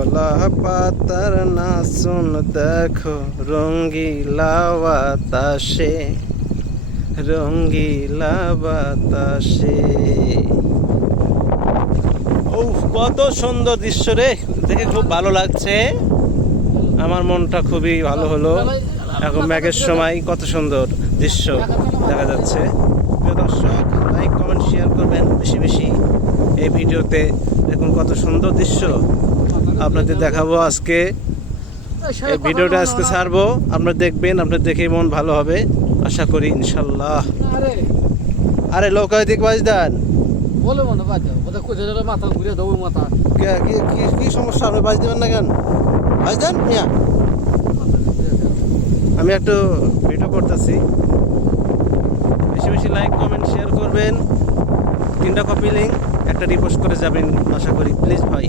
কলা পাতার নাচন দেখো রঙ্গিলা বাতাসে, রঙ্গিলা বাতাসে। ও কত সুন্দর দৃশ্য রে, দেখে খুব ভালো লাগছে। আমার মনটা খুবই ভালো হলো। এখন ম্যাগের সময় কত সুন্দর দৃশ্য দেখা যাচ্ছে। প্রিয় দর্শক, লাইক কমেন্ট শেয়ার করবেন বেশি বেশি এই ভিডিওতে। দেখুন কত সুন্দর দৃশ্য আপনাদের দেখাবো আজকে। এই ভিডিওটা আজকে ছাড়বো, আপনারা দেখবেন, আপনার দেখে মন ভালো হবে আশা করি ইনশাল্লাহ। আরে লোকায়তিক বাজদান বলে মনে বাজে ওটা কোথায় মাথা ঘুরে দেবো মাথা। কি সমস্যা, আপনি বাজ দেবেন না কেন? বাজ দেন মিয়া। আমি একটু ভিডিও করতেছি, বেশি বেশি লাইক কমেন্ট শেয়ার করবেন, 3টা কপি লিঙ্ক একটা রিপোস্ট করে যাবেন আশা করি, প্লিজ ভাই।